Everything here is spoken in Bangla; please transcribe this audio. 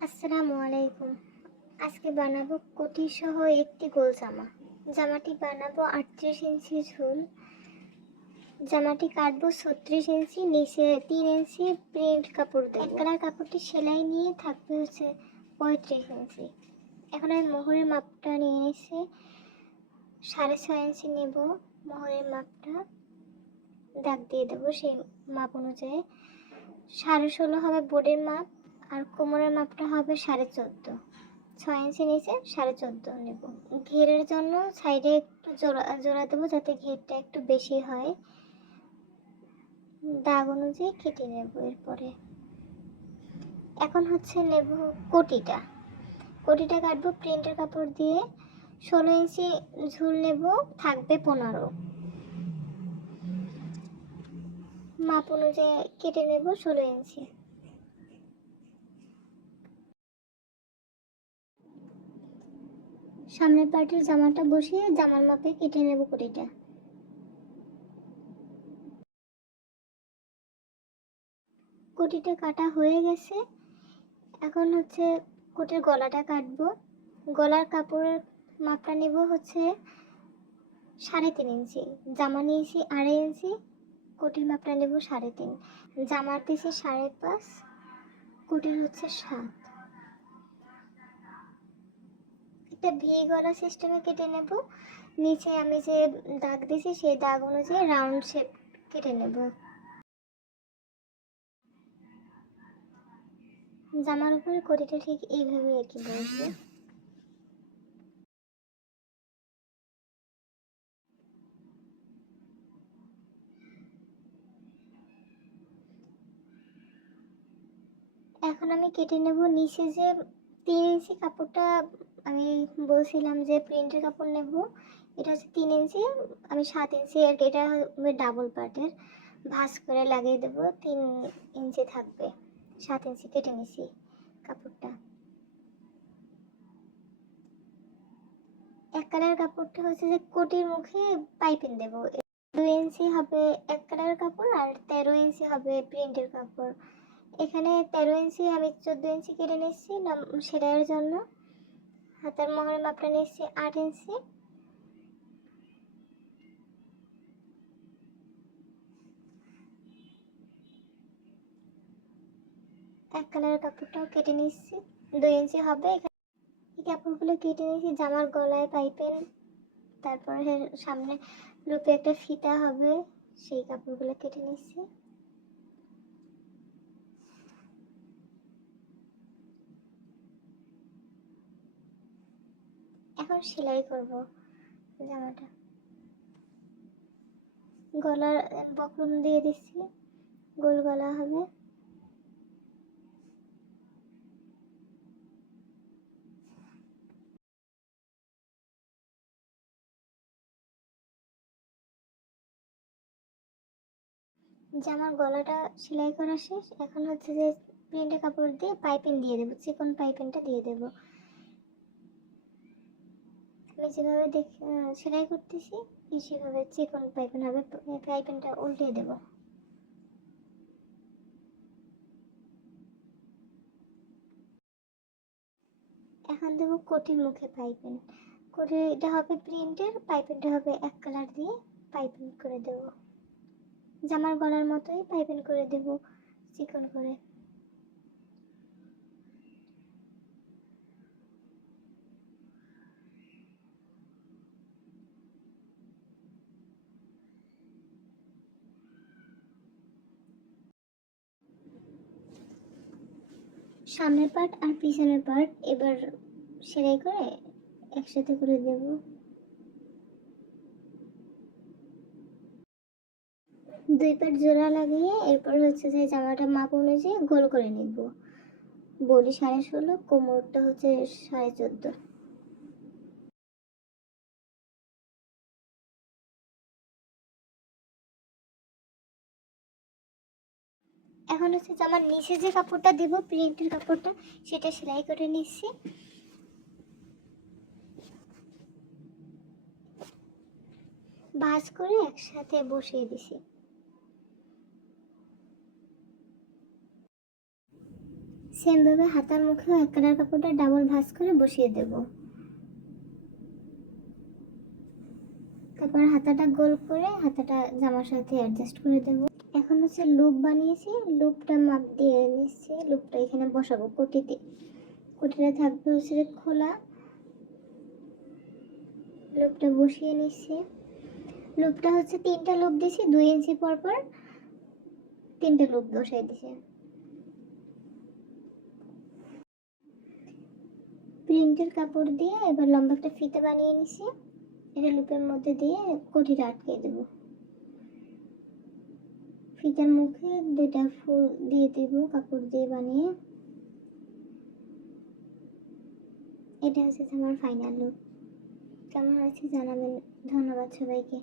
আসসালামু আলাইকুম। আজকে বানাবো কোটি সহ একটি গোল জামা। জামাটি বানাবো 38 ইঞ্চি ঝুল। জামাটি কাটবো 36 ইঞ্চি, নিচে 3 ইঞ্চি প্রিন্ট কাপড় দেবো। এক কালার কাপড়টি সেলাই নিয়ে থাকবে হচ্ছে 35 ইঞ্চি। এখন আমি মোহরের মাপটা নিয়ে নিচ্ছি, 6.5 ইঞ্চি নেব। মোহরের মাপটা দাগ দিয়ে দেবো সেই মাপ অনুযায়ী। 16.5 হবে বোর্ডের মাপ, আর কোমরের মাপটা হবে 14.5। 6 ইঞ্চি নিচে 14.5 নেব। ঘেরের জন্য সাইডে একটু জোড়া দেবো যাতে ঘেরটা একটু বেশি হয়। দাগ অনুযায়ী কেটে নেব। এরপরে এখন হচ্ছে নেব কোটিটা। কোটিটা কাটবো প্রিন্টের কাপড় দিয়ে। 16 ইঞ্চি ঝুল নেব, থাকবে 15। মাপ অনুযায়ী কেটে নেব 16 ইঞ্চি। সামনের পার্টের জামাটা বসিয়ে জামার মাপে কেটে নেব কোটিটা। কোটিটা কাটা হয়ে গেছে। এখন হচ্ছে কোটের গলাটা কাটবো। গলার কাপড়ের মাপটা নেব হচ্ছে 3.5 ইঞ্চি। জামা নিয়েছি 2.5 ইঞ্চি, কোটির মাপটা নেব 3.5। জামার দিয়েছি 5.5, কোটির হচ্ছে 7। একটা ভি গলা সিস্টেমে কেটে নেব। নিচে আমি যে দাগ দিয়েছি সেই দাগ অনুযায়ী রাউন্ড শেপ কেটে নেব। জামার উপরে কোটিটা ঠিক এইভাবে এঁকে বসবে। এখন আমি কেটে নেব নিচে যে 3 ইঞ্চি কাপড়টা আমি বলছিলাম যে প্রিন্টের কাপড় নেব। এটা হচ্ছে 3 ইঞ্চি, আমি 7 ইঞ্চি আর এটা হবে ডাবল পার্টের। ভাঁজ করে লাগিয়ে দেবো, 3 ইঞ্চি থাকবে। 7 ইঞ্চি কেটে নিছি কাপড়টা। এক কালার কাপড়টা হচ্ছে যে কোটির মুখে পাইপিং দেব। 2 ইঞ্চি হবে এক কালার কাপড়, আর 13 ইঞ্চি হবে প্রিন্টের কাপড়। এখানে 13 ইঞ্চি আমি 14 ইঞ্চি কেটে নিচ্ছি সেলাইয়ের জন্য। হাতার মোহরের মাপটা নিচ্ছি 8 ইঞ্চি। এক কালারের কাপড়টাও কেটে নিচ্ছি, 2 ইঞ্চি হবে। এই কাপড়গুলো কেটে নিয়েছি। জামার গলায় পাইপেন, তারপরে সামনে লুপে একটা ফিতা হবে, সেই কাপড়গুলো কেটে নিচ্ছি। এখন সেলাই করব জামাটা। গলার বক্রম দিয়ে দিচ্ছি, গোল গলা হবে। জামার গলাটা সেলাই করা শেষ। এখন হচ্ছে যে প্রিন্টের কাপড় দিয়ে পাইপিং দিয়ে দেবো, চিকন পাইপিংটা দিয়ে দেবো। আমি যেভাবে সেলাই করতেছি সেভাবে চিকন পাইপিং হবে। পাইপিংটা উল্টে দেবো। এখন দেবো কোটির মুখে পাইপিং। কোটি এটা হবে প্রিন্টের, পাইপিংটা হবে এক কালার দিয়ে পাইপিং করে দেব। জামার গলার মতোই পাইপিং করে দেব চিকন করে। সামনের পার্ট আর পিছনের পার্ট এবার সেলাই করে একসাথে করে দেব। দুই পার্ট জোড়া লাগিয়ে এরপর হচ্ছে যে জামাটা মাপ অনুযায়ী গোল করে নিব। বডি 16.5, কোমরটা হচ্ছে 14.5। এখন হচ্ছে জামার নিচে যে কাপড়টা দেব প্রিন্টের কাপড়টা, সেটা সেলাই করে নিচ্ছি। ভাঁজ করে একসাথে বসিয়ে দিছি। সেম ভাবে হাতার মুখেও এক কালার কাপড়টা ডাবল ভাঁজ করে বসিয়ে দেব। তারপর হাতাটা গোল করে হাতাটা জামার সাথে অ্যাডজাস্ট করে দেব। এখন হচ্ছে লুপ বানিয়েছি, লুপটা মাপ দিয়ে নিচ্ছি, লুপটা এখানে বসাবো কোটিতে। কোটিটা থাকবে হচ্ছে খোলা। লুপটা বসিয়ে নিচ্ছি। লুপটা হচ্ছে 3টা লুপ দিছি, 2 ইঞ্চি পর পর 3টে লুপ বসাই দিছি। প্রিন্টের কাপড় দিয়ে এবার লম্বা একটা ফিতা বানিয়ে নিছি। এটা লুপের মধ্যে দিয়ে কোটিটা আটকে দেব। ফিতার মুখে 2টা ফুল দিয়ে দেব কাপড় দিয়ে বানিয়ে। এটা হচ্ছে আমার ফাইনাল লুক। কেমন হয়েছে জানাবেন। ধন্যবাদ সবাইকে।